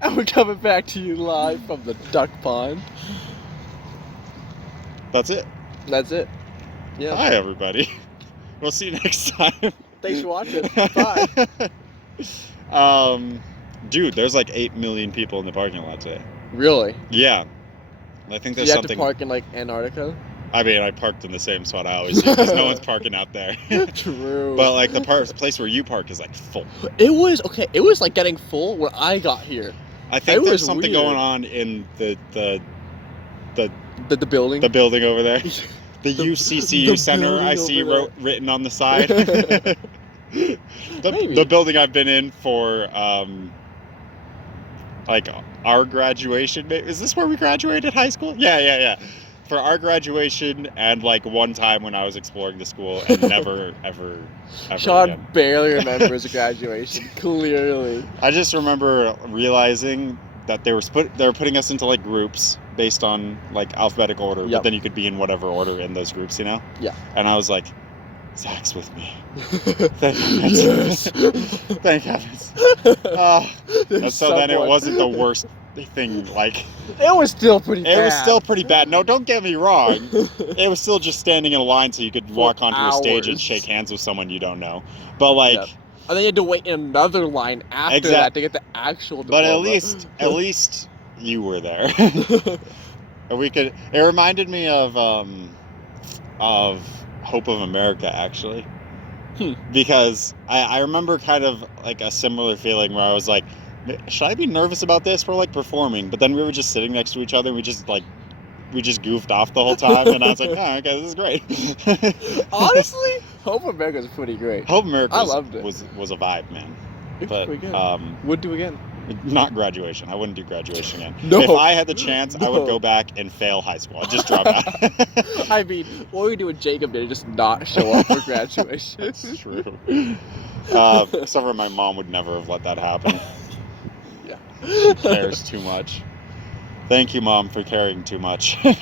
And we're coming back to you live from the duck pond. That's it. That's it. Yeah. Hi, everybody. We'll see you next time. Thanks for watching. Bye. Dude, there's like 8 million people in the parking lot today. Really? Yeah. I think Do there's you have something. to park in like Antarctica? I mean, I parked in the same spot I always do because no one's parking out there. True. But like the place where you park is like full. It was okay. It was like getting full when I got here. I think there's was something weird. going on in the building. the building over there. The The UCCU Center building I see over there. written on the side. Maybe. The building I've been in for like our graduation. Is this where we graduated high school? Yeah. For our graduation and like one time when I was exploring the school and never ever Sean again. barely remembers graduation. Clearly. I just remember realizing that they were putting us into like groups based on like alphabetical order, Yep. but then you could be in whatever order in those groups, you know? Yeah. And I was like, Zach's with me. Thank heavens. Thank heavens. And so then it wasn't the worst thing. Like it was still pretty bad. It was still pretty bad. No, don't get me wrong. It was still just standing in a line so you could walk onto a stage and shake hands with someone you don't know. But like. Yep. And then you had to wait in another line after that to get the actual diploma. But at least you were there. And it reminded me of Hope of America, actually. Because I remember kind of like a similar feeling where I was like, should I be nervous about this? We're like performing, but then we were just sitting next to each other and we just goofed off the whole time, and I was like, oh, okay, this is great. Honestly, Hope of America is pretty great. Hope of America I loved it. was a vibe, man. It's But pretty good. Would do again. Not graduation. I wouldn't do graduation again. No. If I had the chance, I would No. go back and fail high school. I'd just drop out. I mean, what would we do with Jacob did just not show up for graduation? That's true. Except for my mom would never have let that happen. Yeah. She cares too much. Thank you, Mom, for caring too much. You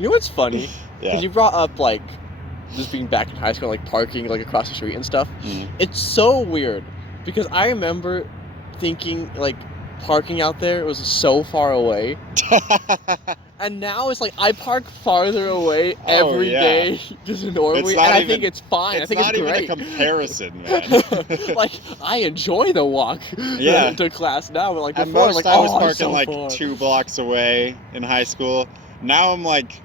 know what's funny? Yeah. Because you brought up like just being back in high school, like parking like across the street and stuff. Mm. It's so weird because I remember thinking like parking out there was so far away, and now it's like I park farther away every day just normally, and I think it's fine. I think it's not great. even a comparison, man. Like I enjoy the walk to class now, but like At before, most like I was I'm parking so like far. 2 blocks away in high school. Now I'm like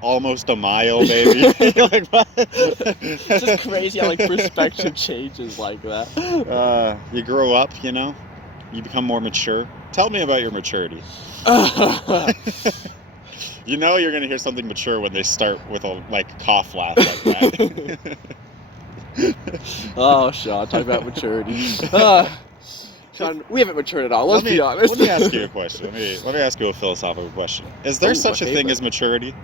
almost a mile, maybe. Like, what? It's just crazy how like perspective changes like that. You grow up, you know. You become more mature. Tell me about your maturity. You know you're gonna hear something mature when they start with a cough laugh like that. Oh, Sean, talk about maturity. Sean, we haven't matured at all. Let's be honest. Let me ask you a question. Let me ask you a philosophical question. Is there such a thing as maturity?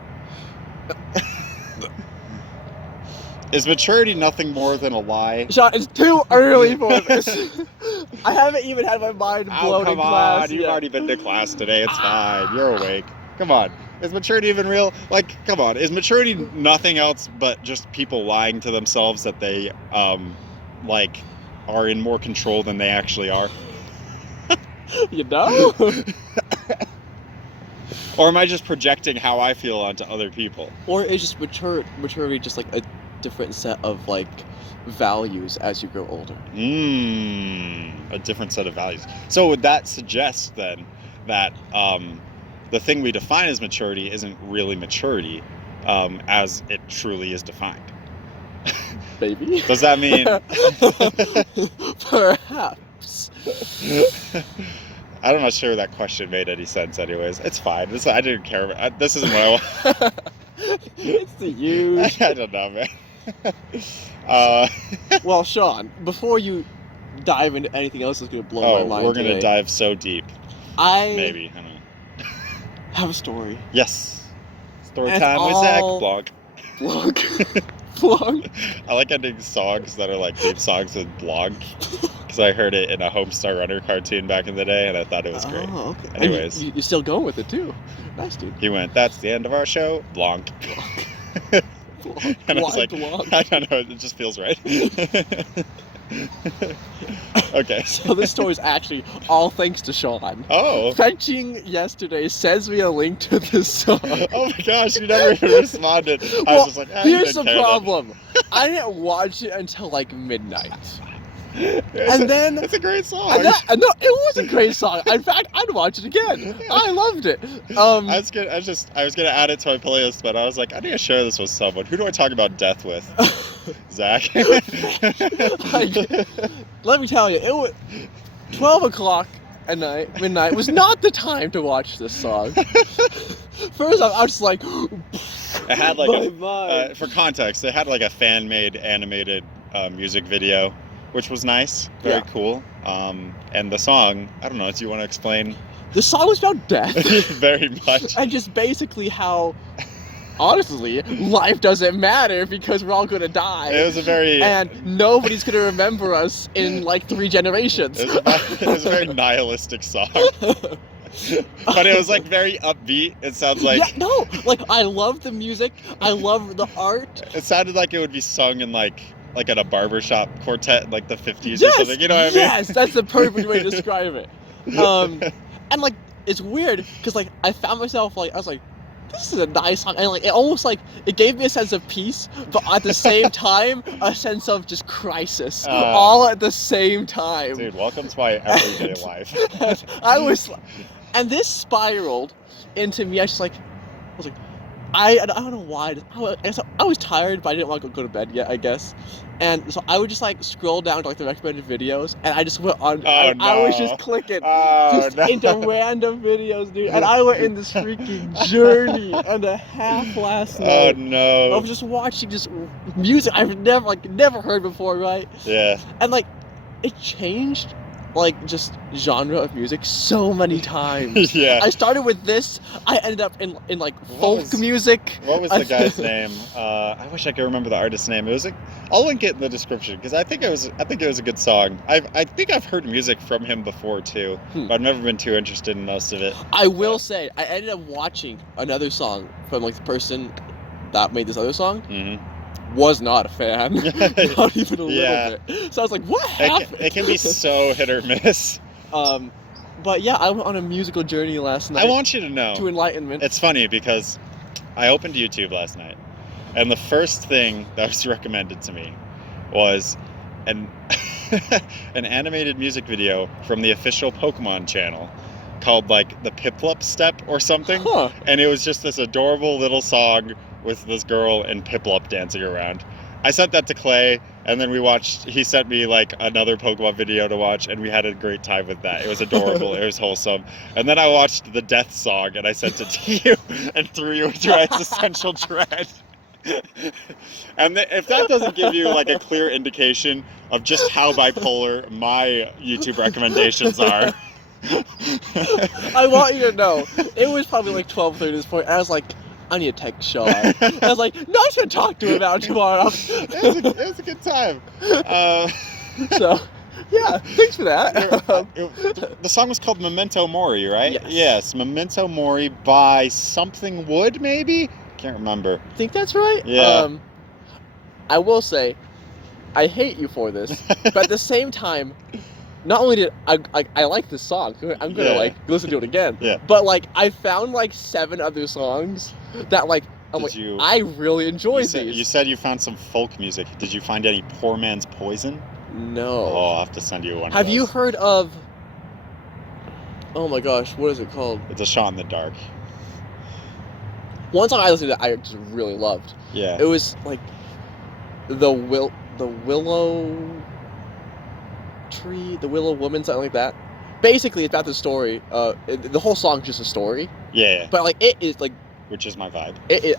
Is maturity nothing more than a lie? Sean, it's too early for this. I haven't even had my mind blown in class. You've already been to class today. It's fine. You're awake. Come on. Is maturity even real? Like, come on. Is maturity nothing else but just people lying to themselves that they, are in more control than they actually are? You know? Or am I just projecting how I feel onto other people? Or is just maturity just like a different set of values as you grow older? A different set of values. So would that suggest then that the thing we define as maturity isn't really maturity as it truly is defined? Maybe. Does that mean? Perhaps. I'm not sure that question made any sense anyways. It's fine. I didn't care about this. Isn't what I want. It's the use. I don't know, man. Well, Sean, before you dive into anything else that's going to blow my mind we're going to today, dive so deep. Maybe. I don't know. have a story. Yes. Story And time with Zach. Blog. Blog. I like ending songs that are like theme songs with blog. Because I heard it in a Homestar Runner cartoon back in the day, and I thought it was great. Oh, okay. Anyways. You're still going with it, too. Nice, dude. He went, that's the end of our show. Blonk. And I was like, Blonk. I don't know, it just feels right. Okay. So this story is actually all thanks to Sean. Oh. Fetching yesterday sends me a link to this song. Oh my gosh, you never even responded. I was just like, here's the problem. I didn't watch it until like midnight. And then it's a great song. No, it was a great song. In fact, I'd watch it again. I loved it. I was gonna add it to my playlist, but I was like, I need to share this with someone. Who do I talk about death with? Zach. Let me tell you, it was 12 o'clock at night, midnight was not the time to watch this song. First off, I was just like, it had like for context, it had like a fan-made animated music video, which was nice, very cool. And the song, I don't know, do you want to explain? The song was about death. Very much. And just basically how, honestly, life doesn't matter because we're all going to die. It was a very... And nobody's going to remember us in like 3 generations. It was a very nihilistic song. But it was like very upbeat. It sounds like... Yeah, no, like I love the music. I love the art. It sounded like it would be sung in like at a barbershop quartet in like the 50s or something, you know what I mean? Yes, that's the perfect way to describe it. And like, it's weird, because like, I found myself like, I was like, this is a nice song, and like, it almost like, it gave me a sense of peace, but at the same time, a sense of just crisis, all at the same time. Dude, welcome to my everyday life. And this spiraled into me, I was like, I don't know why. I was tired, but I didn't want to go to bed yet, I guess. And so I would just like scroll down to like the recommended videos, and I just went on. I was just clicking into random videos, dude. And I went in this freaking journey and a half last night. Oh no! I was just watching just music I've never heard before, right? Yeah. And like, it changed. Like, just genre of music so many times. Yeah. I started with this. I ended up in like folk music. What was the guy's name? I wish I could remember the artist's name. It was I'll link it in the description because I think it was a good song. I think I've heard music from him before too, but I've never been too interested in most of it. I will say I ended up watching another song from like the person that made this other song. Mm-hmm. Was not a fan. Not even a little bit. So I was like, what happened? It can be so hit or miss. But yeah, I went on a musical journey last night. I want you to know. To enlightenment. It's funny because I opened YouTube last night, and the first thing that was recommended to me was an animated music video from the official Pokemon channel called like the Piplup Step or something. Huh. And it was just this adorable little song with this girl and Piplup dancing around. I sent that to Clay, and then he sent me like another Pokemon video to watch, and we had a great time with that. It was adorable. It was wholesome. And then I watched the Death song, and I sent it to you and threw you into existential dread. And if that doesn't give you like a clear indication of just how bipolar my YouTube recommendations are. I want you to know, it was probably like 12:30 at this point, and I was like, I need to text Sean. I was like, no, I should talk to him about it tomorrow. It was a good time. So, yeah, thanks for that. The song was called Memento Mori, right? Yes, Memento Mori by Something Wood, maybe? Can't remember. I think that's right. Yeah. I will say, I hate you for this, but at the same time, not only did I like this song, I'm gonna like listen to it again. Yeah. But like I found like 7 other songs that like I really enjoyed these. You said you found some folk music. Did you find any Poor Man's Poison? No. Oh, I'll have to send you one. Have you heard of? Oh my gosh, what is it called? It's A Shot in the Dark. One song I listened to that I just really loved. Yeah. It was like the Willow Tree, the Willow Woman, something like that. Basically, it's about the story. The whole song's just a story. Yeah. But like it is like. Which is my vibe.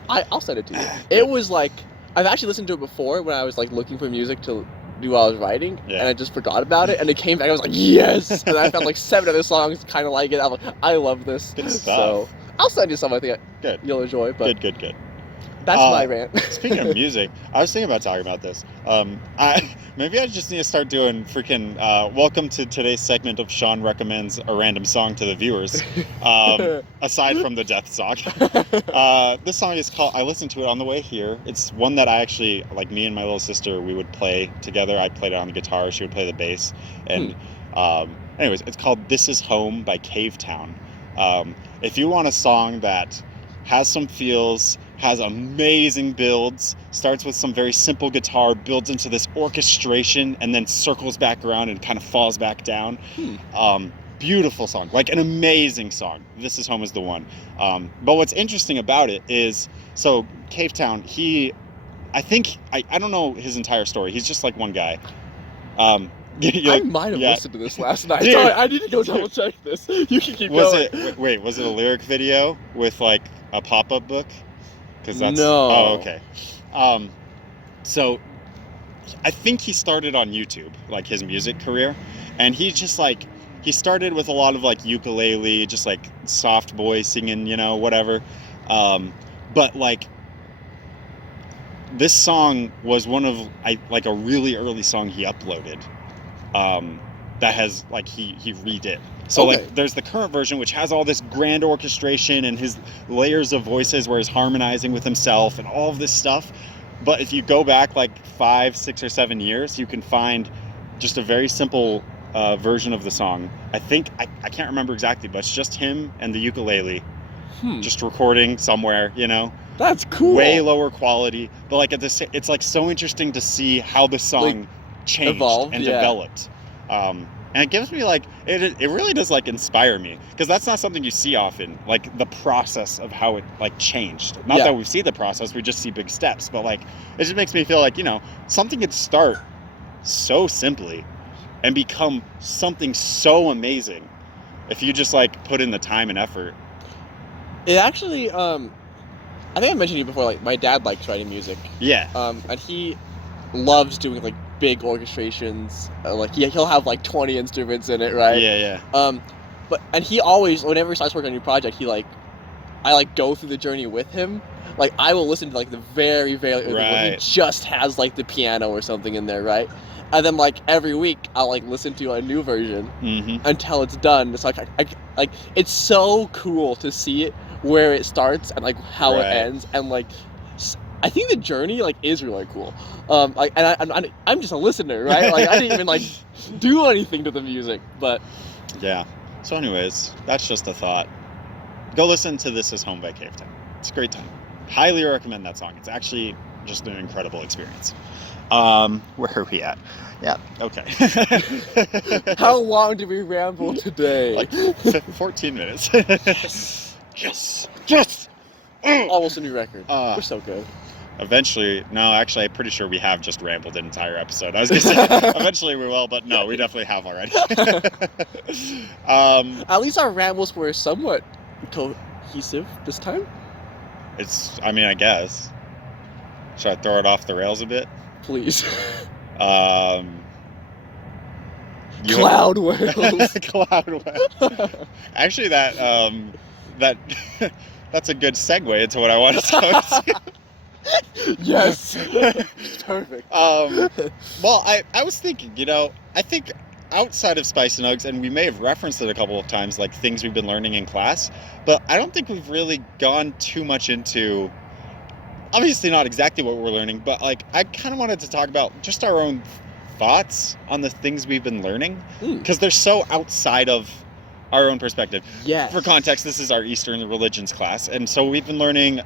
I'll send it to you. It was like I've actually listened to it before when I was like looking for music to do while I was writing, and I just forgot about it, and it came back. I was like, yes, and I found like 7 other songs kind of like it. I'm like, I love this. Good stuff. So I'll send you some. I think good. You'll enjoy. But good. That's my rant. Speaking of music, I was thinking about talking about this. Maybe I just need to start doing freaking welcome to today's segment of Sean recommends a random song to the viewers, aside from the death song. This song is called, I listened to it on the way here. It's one that I actually, like, me and my little sister, we would play together. I played it on the guitar, she would play the bass. And anyways, it's called This Is Home by Cavetown. If you want a song that has some feels, has amazing builds, starts with some very simple guitar, builds into this orchestration, and then circles back around and kind of falls back down. Beautiful song, like an amazing song. This Is Home is the one. But what's interesting about it is, so Cavetown, I don't know his entire story. He's just like one guy. I might have listened to this last night. Sorry, I need to go double check this. You can keep going. Was it a lyric video with like a pop-up book? No. Oh, okay. So I think he started on YouTube, like his music career, and he started with a lot of like ukulele, just like soft boy singing, whatever. But like this song was one of a really early song he uploaded. That has like he redid. So okay. Like there's the current version, which has all this grand orchestration and his layers of voices where he's harmonizing with himself and all of this stuff. But if you go back like 5, 6, or 7 years, you can find just a very simple version of the song. I think I can't remember exactly, but it's just him and the ukulele just recording somewhere, That's cool. Way lower quality, but like it's like so interesting to see how the song changed and developed. And it gives me like, it really does like inspire me, because that's not something you see often, like the process of how it like changed. Not that we see the process, we just see big steps, but like it just makes me feel like, something could start so simply and become something so amazing if you just like put in the time and effort. It actually, I think I mentioned to you before, like my dad likes writing music. Yeah. And he loves doing like big orchestrations, he'll have like 20 instruments in it, right? Yeah. And he always, whenever he starts working on a new project, I go through the journey with him. Like I will listen to like the very, very early when he just has like the piano or something in there, right? And then like every week I'll like listen to a new version until it's done. It's like I it's so cool to see it where it starts and like how it ends, and like I think the journey like is really cool. I'm just a listener, right? Like I didn't even like do anything to the music, but yeah. So anyways, that's just a thought. Go listen to This Is Home by Cavetown. It's a great time. Highly recommend that song. It's actually just an incredible experience. Where are we at? Yeah, okay. How long did we ramble today? Like 14 minutes. Yes! Almost a new record. We're so good. Eventually, no, actually, I'm pretty sure we have just rambled an entire episode. I was going to say, eventually we will, but no, we definitely have already. At least our rambles were somewhat cohesive this time. I guess. Should I throw it off the rails a bit? Please. Cloud whales. Cloud whales. Actually, that's a good segue into what I want to talk about. Yes. Perfect. Well, I was thinking, I think outside of Spice and Nuggs, and we may have referenced it a couple of times, like things we've been learning in class, but I don't think we've really gone too much into, obviously not exactly what we're learning, but like I kind of wanted to talk about just our own thoughts on the things we've been learning, because they're so outside of our own perspective. Yes. For context, this is our Eastern religions class, and so we've been learning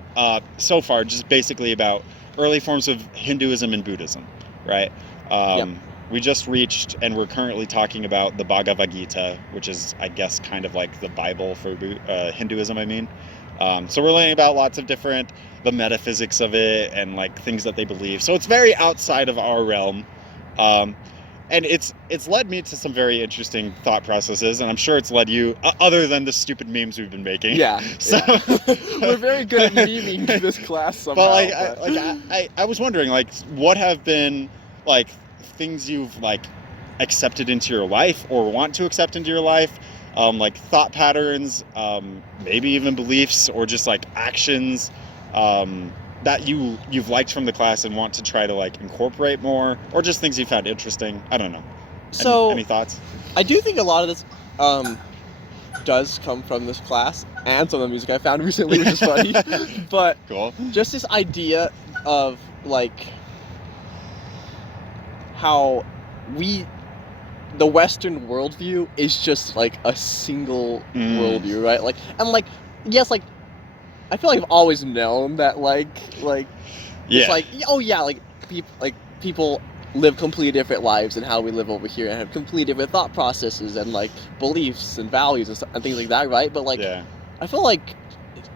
so far just basically about early forms of Hinduism and Buddhism, right? We just reached, and we're currently talking about the Bhagavad Gita, which is, I guess, kind of like the Bible for Hinduism, So we're learning about lots of the metaphysics of it and like things that they believe. So it's very outside of our realm. And it's led me to some very interesting thought processes, and I'm sure it's led you, other than the stupid memes we've been making. Yeah. So we're very good at memeing this class somehow. But I was wondering, like, what have been like things you've like accepted into your life or want to accept into your life, like thought patterns, maybe even beliefs, or just like actions, that you've liked from the class and want to try to like incorporate more, or just things you found interesting? I don't know. So any thoughts? I do think a lot of this does come from this class and some of the music I found recently, which is funny. But cool. Just this idea of like how the Western worldview is just like a single worldview, right? Like, and like, yes, like, I feel like I've always known that, like, yeah. It's like, oh yeah, like people live completely different lives than how we live over here, and have completely different thought processes and like beliefs and values and things like that, right? But like, yeah. I feel like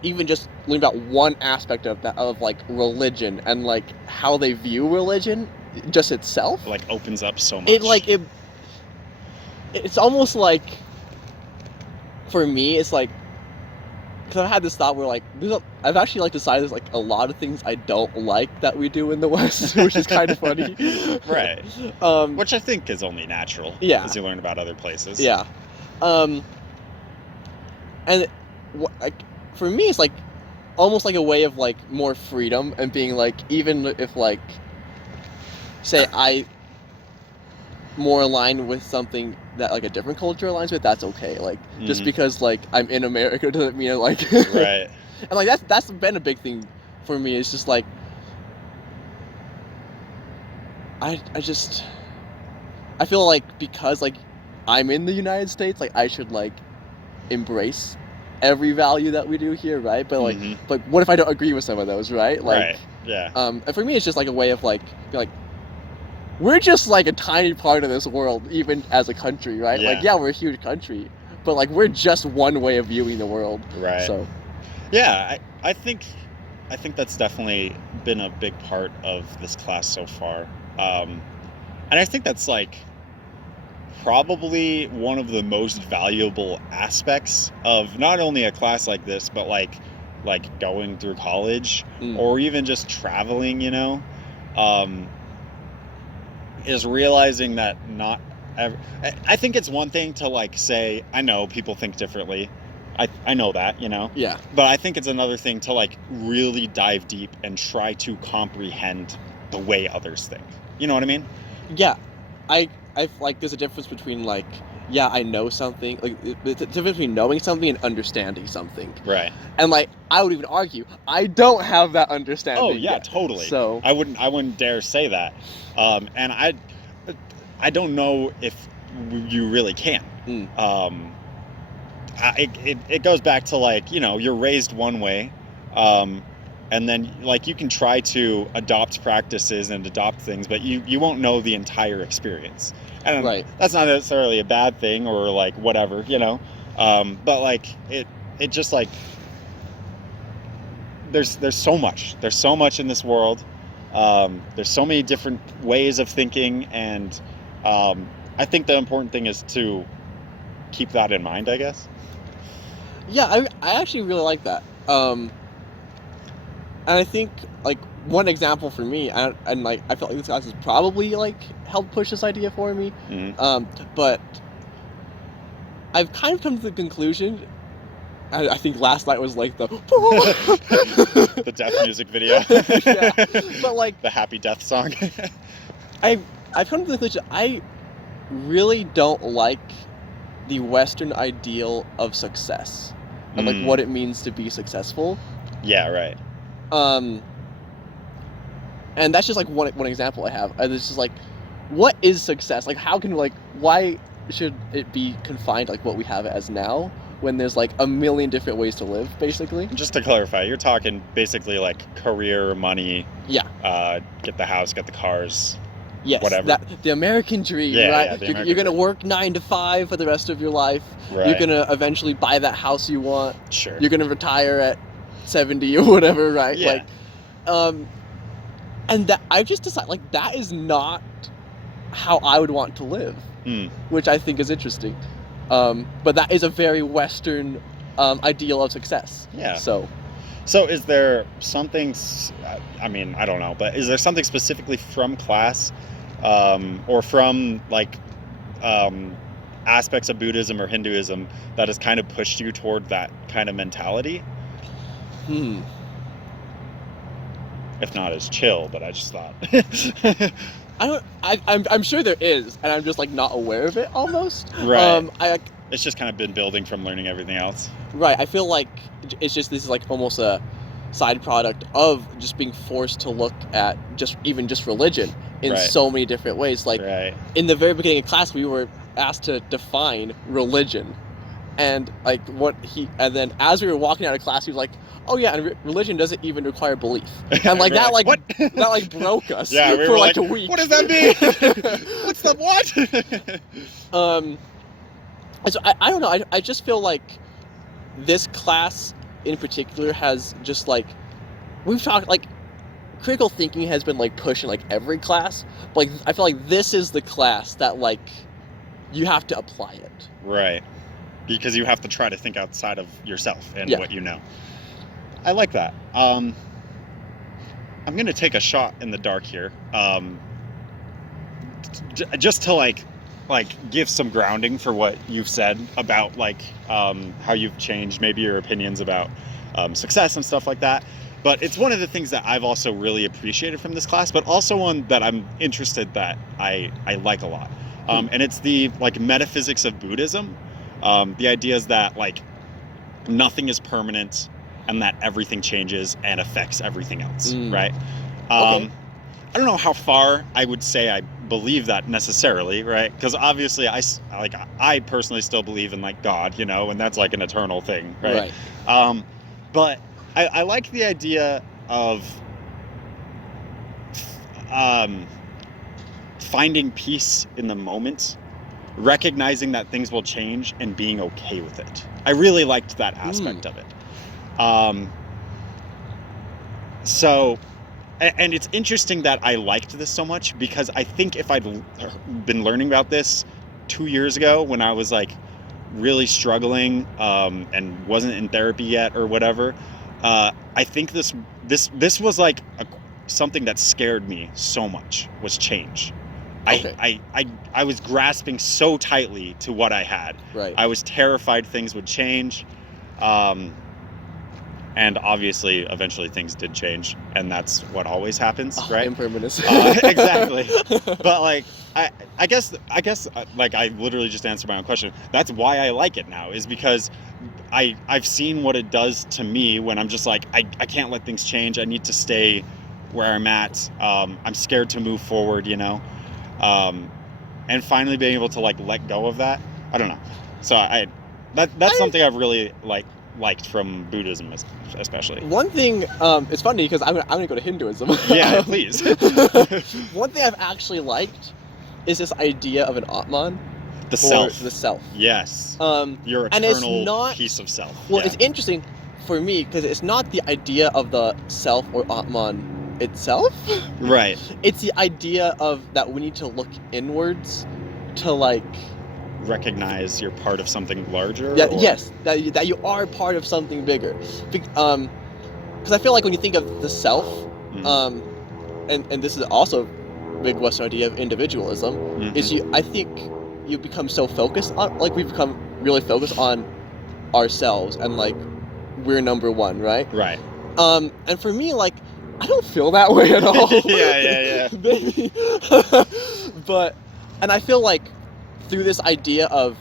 even just learning about one aspect of that, of like religion and like how they view religion, just itself, like opens up so much. It's almost like, for me, it's like, because I've had this thought where like I've actually like decided there's like a lot of things I don't like that we do in the West, which is kind of funny. Right. Which I think is only natural. Yeah. As you learn about other places. Yeah. And like for me, it's like almost like a way of like more freedom and being like, even if like, say I more aligned with something that like a different culture aligns with, that's okay. Like just because like I'm in America doesn't mean like right. And like that's been a big thing for me. It's just like I feel like because like I'm in the United States, like I should like embrace every value that we do here, right? But like but what if I don't agree with some of those, right? Like right. Yeah. And for me it's just like a way of like we're just like a tiny part of this world, even as a country, right? Yeah. Like, yeah, we're a huge country, but like we're just one way of viewing the world. Right. So, yeah, I think that's definitely been a big part of this class so far, and I think that's like probably one of the most valuable aspects of not only a class like this, but like going through college or even just traveling, you know. Is realizing that I think it's one thing to like say, I know people think differently. I know that, you know? Yeah. But I think it's another thing to like really dive deep and try to comprehend the way others think. You know what I mean? Yeah. I like there's a difference between like, yeah, I know something, like it's a difference between knowing something and understanding something. Right. And like I would even argue I don't have that understanding. Oh yeah, yet. Totally. So I wouldn't dare say that. And I don't know if you really can. It goes back to like, you know, you're raised one way, and then like you can try to adopt practices and adopt things, but you won't know the entire experience. And right. That's not necessarily a bad thing or like whatever, you know. But like it just like there's so much in this world. There's so many different ways of thinking, and I think the important thing is to keep that in mind, I guess. Yeah, I actually really like that. And I think like one example for me, and like I felt like this class has probably like helped push this idea for me. But I've kind of come to the conclusion. I think last night was like the the death music video. Yeah, but like the happy death song. I've come to the conclusion I really don't like the Western ideal of success and like what it means to be successful. Yeah, right. And that's just like one example I have. It's just like, what is success? Like, how can like why should it be confined like what we have as now, when there's like a million different ways to live, basically? Just to clarify, you're talking basically like career, money. Yeah. Get the house, get the cars. Yes. Whatever. The American dream, yeah, right? Yeah, you're gonna work 9 to 5 for the rest of your life. Right. You're gonna eventually buy that house you want. Sure. You're gonna retire at 70 or whatever, right? Yeah. Like, and that I've just decided like that is not how I would want to live, which I think is interesting. But that is a very Western ideal of success. Yeah. So is there something? I mean, I don't know, but is there something specifically from class, or from like aspects of Buddhism or Hinduism that has kind of pushed you toward that kind of mentality? if not as chill, but I just thought. I'm sure there is, and I'm just like not aware of it almost. Right. I It's just kind of been building from learning everything else. Right. I feel like this is like almost a side product of just being forced to look at just religion in Right. so many different ways. Like Right. in the very beginning of class, we were asked to define religion, and and then as we were walking out of class, he was like, "Oh yeah, and religion doesn't even require belief," and like that, like what? that, like broke us. Yeah, we for were like a week. What does that mean? What's the what? So I don't know. I just feel like this class in particular has just like, we've talked like critical thinking has been like pushed in like every class, but like I feel like this is the class that like you have to apply it. Right. Because you have to try to think outside of yourself and Yeah. what you know. I like that. I'm going to take a shot in the dark here. Just to like give some grounding for what you've said about like how you've changed maybe your opinions about success and stuff like that. But it's one of the things that I've also really appreciated from this class, but also one that I'm interested that I like a lot. And it's the like metaphysics of Buddhism. The idea is that like nothing is permanent and that everything changes and affects everything else, right? Okay. I don't know how far I would say I believe that necessarily, right? Because obviously I personally still believe in like God, you know, and that's like an eternal thing, right? But I like the idea of finding peace in the moment, recognizing that things will change and being okay with it. I really liked that aspect of it. So, and it's interesting that I liked this so much because I think if I'd been learning about this 2 years ago when I was like really struggling and wasn't in therapy yet or whatever, I think this was like something that scared me so much was change. Okay. I was grasping so tightly to what I had. Right. I was terrified things would change. And obviously, eventually things did change, and that's what always happens, right? Impermanence. Exactly. But like, I guess, like I literally just answered my own question. That's why I like it now, is because I've seen what it does to me when I'm just like, I can't let things change. I need to stay where I'm at. I'm scared to move forward, you know? And finally being able to like let go of that. I don't know. So that's something I've really liked from Buddhism especially. One thing, it's funny because I'm gonna go to Hinduism. Yeah, please. One thing I've actually liked is this idea of an Atman. The self. The self. Yes. Your and it's eternal not, piece of self. Well, yeah. It's interesting for me because it's not the idea of the self or Atman itself. Right. It's the idea of that we need to look inwards to like recognize you're part of something larger. Yeah. Yes. That you are part of something bigger. Because I feel like when you think of the self, and this is also a big Western idea of individualism, is I think you become so focused on, like we've become really focused on ourselves and like we're number one, right? Right. And for me, like, I don't feel that way at all. Yeah. Maybe. But, and I feel like through this idea of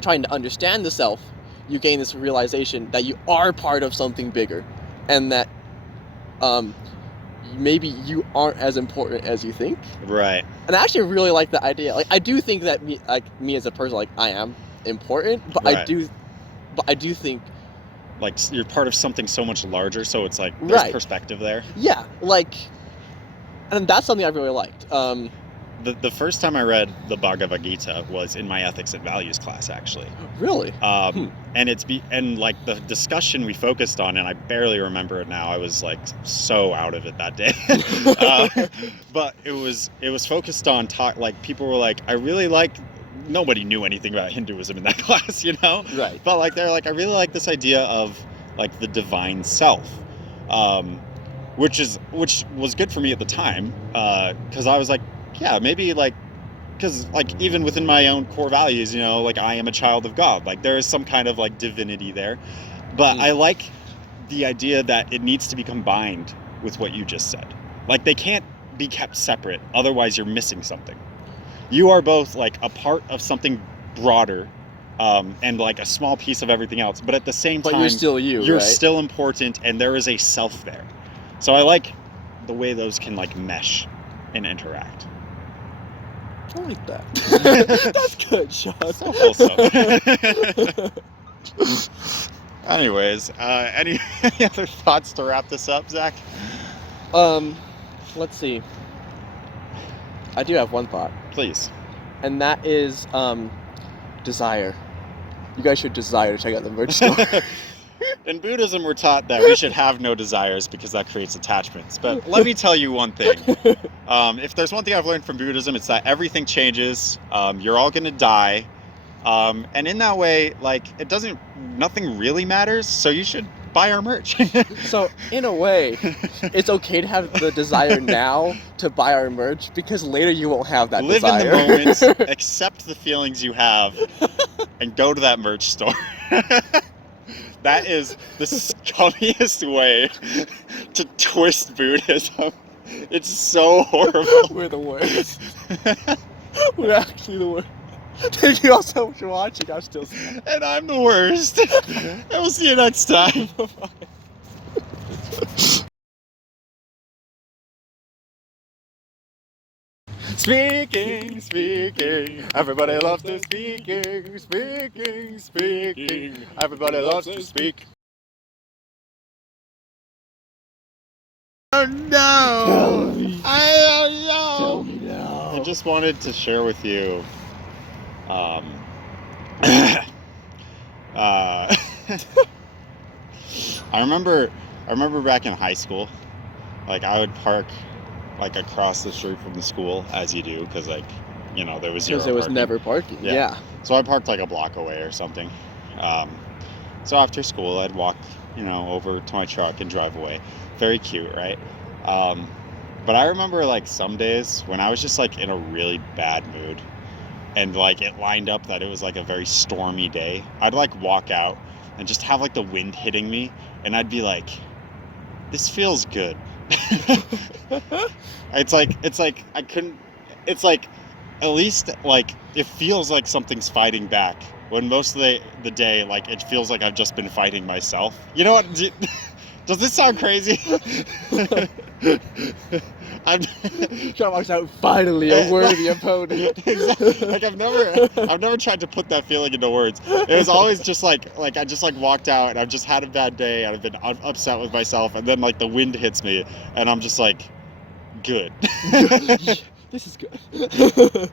trying to understand the self, you gain this realization that you are part of something bigger, and that maybe you aren't as important as you think. Right. And I actually really like the idea. Like, I do think that me as a person, like, I am important, but right. I do think like you're part of something so much larger, so it's like there's perspective there. Yeah, like, and that's something I really liked. The first time I read the Bhagavad Gita was in my ethics and values class, actually. Really? And like the discussion we focused on, and I barely remember it now. I was like so out of it that day. But it was focused on like people were like, I really like. Nobody knew anything about Hinduism in that class, you know? Right. But like they're like, I really like this idea of like the divine self, which was good for me at the time, because I was like, yeah, maybe like, because like even within my own core values, you know, like I am a child of God, like there is some kind of like divinity there, but I like the idea that it needs to be combined with what you just said. Like, they can't be kept separate, otherwise you're missing something. You are both like a part of something broader, and like a small piece of everything else, but at the same time, you're still you, you're right? still important, and there is a self there. So I like the way those can like mesh and interact. I like that. That's good, Sean. So wholesome. Anyways, any other thoughts to wrap this up, Zach? Let's see. I do have one thought. Please. And that is desire. You guys should desire to check out the merch store. In Buddhism, we're taught that we should have no desires because that creates attachments. But let me tell you one thing. If there's one thing I've learned from Buddhism, it's that everything changes. You're all going to die. And in that way, like, nothing really matters. So you should buy our merch. So in a way, it's okay to have the desire now to buy our merch, because later you won't have that desire. Live in the moment, accept the feelings you have, and go to that merch store. That is the scummiest way to twist Buddhism. It's so horrible. We're the worst. We're actually the worst. Thank you all so much for watching. I'm still sad. And I'm the worst. And we'll see you next time. Bye-bye. Speaking, everybody loves to speaking. Everybody loves to speak. Oh no! Tell me. I don't know. Tell me now. I just wanted to share with you, I remember back in high school, like, I would park like across the street from the school, as you do, because, like, you know, there was zero Because there was parking. never parking. Yeah. So I parked like a block away or something. So after school, I'd walk, you know, over to my truck and drive away. Very cute, right? But I remember, like, some days when I was just like in a really bad mood, and like it lined up that it was like a very stormy day, I'd like walk out and just have like the wind hitting me, and I'd be like, this feels good. It's like I couldn't, it's like, at least, like, it feels like something's fighting back, when most of the day, like, it feels like I've just been fighting myself. You know what? Does this sound crazy? Sean walks out, finally a worthy opponent. Exactly. Like, I've never tried to put that feeling into words. It was always just like I just like walked out, and I've just had a bad day, and I've been upset with myself, and then like the wind hits me, and I'm just like, good. This is good.